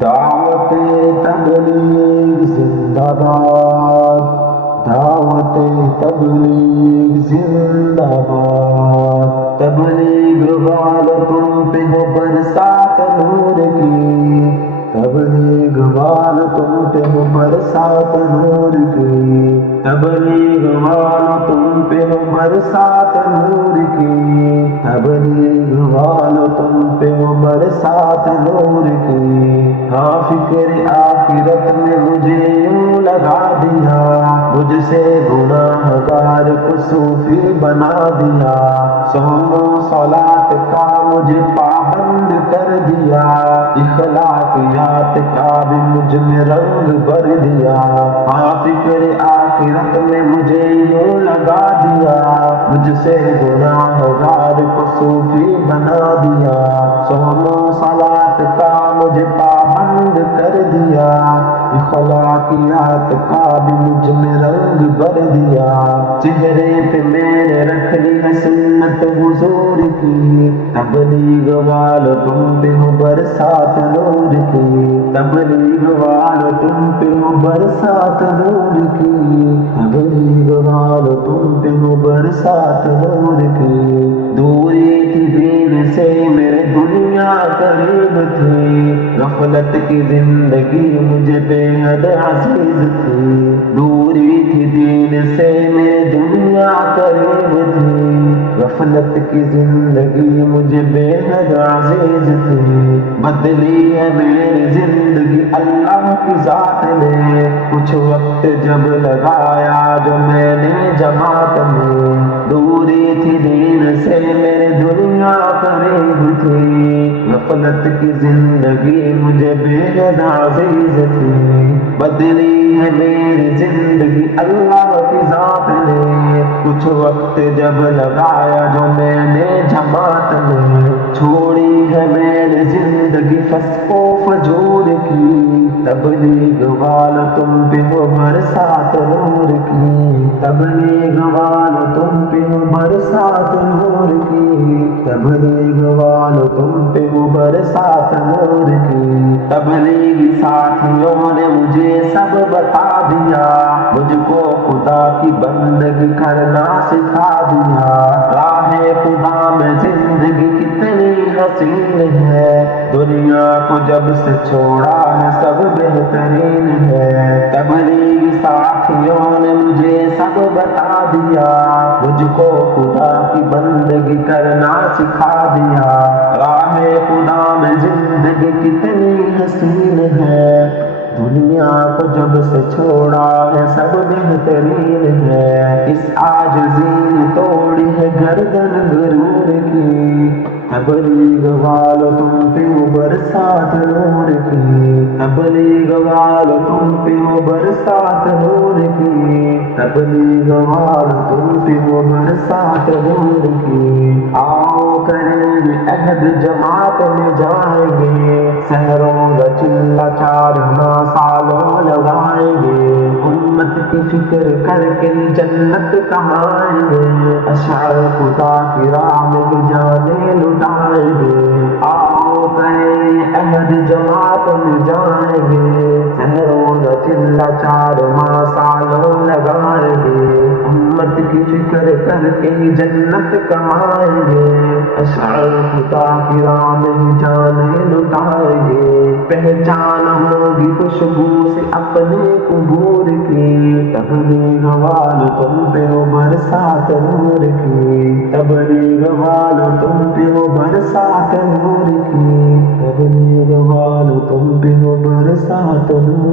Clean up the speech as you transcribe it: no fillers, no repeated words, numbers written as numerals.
دعوت تبلیغ زندہ باد، دعوت تبلیغ زندہ باد، تبلیغ والوں تم پہ ہو برسات نور کی، تبلیغ والوں تم پہ ہو برسات نور کی، تبلیغ والوں تم پہ ہو برسات نور کی، تبلیغ والوں تم پہ ہو برسات نور کی۔ ہاں فکر آخرت نے مجھے یوں لگا دیا، مجھ سے گناہ گار کو صوفی بنا دیا، صوم و صلاۃ کا مجھے پابند کر دیا، اخلاقیات کا بھی مجھ میں رنگ بھر دیا۔ ہاں فکر آخرت نے مجھے یوں لگا دیا، مجھ سے گناہ گار کو صوفی بنا دیا، صوم و صلاۃ کا مجھے پابند کر دیا، اخلاقیات کا بھی مجھ میں رنگ بھر دیا۔ چہرے پہ میرے رکھ لی ہے سنت حضور کی، تبلیغ والو تم پہ ہو برسات نور کی، تبلیغ والو تم پہ ہو برسات نور کی، تبلیغ والو تم پہ ہو برسات نور کی۔ دوری تھی دین سے میرے دنیا قریب تھی، غفلت کی زندگی مجھے بے حد عزیز تھی، دوری تھی دین سے میرے دنیا قریب تھی، غفلت کی زندگی مجھے بے حد عزیز تھی۔ بدلی ہے میری زندگی اللہ کی ذات نے، کچھ وقت جب لگایا جو میں نے جماعت میں، دوری تھی دین سے میرے دنیا قریب تھی، غفلت کی زندگی مجھے بے حد عزیز تھی۔ بدلی ہے میری زندگی اللہ کی ذات نے، کچھ وقت جب لگایا جو میں نے جماعت میں، چھوڑی ہے میری زندگی فسق و فجور کی، تبلیغ والو تم پہ ہو برسات نور کی، تبلیغ والو تم پہ ہو برسات نور کی، تبلیغ والو تم پہ ہو برسات نور کی۔ تبلیغی ساتھیوں نے مجھے سب بتا دیا، مجھ کو خدا کی بندگی کرنا سکھا دیا، راہ خدا میں زندگی کتنی حسین ہے، دنیا کو جب سے چھوڑا ہے سب بہترین ہے۔ تبلیغی ساتھیوں نے مجھے سب بتا دیا، مجھ کو خدا کی بندگی کرنا سکھا دیا، راہ خدا میں زندگی کتنی حسین ہے، دنیا کو جب سے چھوڑا ہے سب بہترین ہے۔ اس عاجزی نے توڑی ہے گردن غرور کی، تبلیغ والو تم پہ ہو برسات نور کی، تبلیغ والو تم پہ ہو برسات نور کی، تبلیغ والو تم پہ ہو برسات نور کی۔ آؤ کریں گے عہد جماعت میں جائیں گے، سحروں کا چلا 4 ماہ سالوں لگائیں گے، امت کی فکر کر کے جنت کمائیں گے، اشعار خدا کی راہ میں جانیں لٹائیں گے۔ آؤ کریں عہد جماعت میں جائیں گے، سحروں کا چلا 4 ماہ سالوں لگائیں گے، امت کی فکر کر کے جنت کمائیں گے، اشعار خدا کی راہ میں جانیں لٹائیں گے۔ پہچان ہوگی خوشبو سے اپنے قبور کی، تبلیغ والو تم پہ ہو برسات نور کی، تبلیغ والو تم پہ ہو برسات نور کی، تبلیغ والو تم پہ ہو برسات نور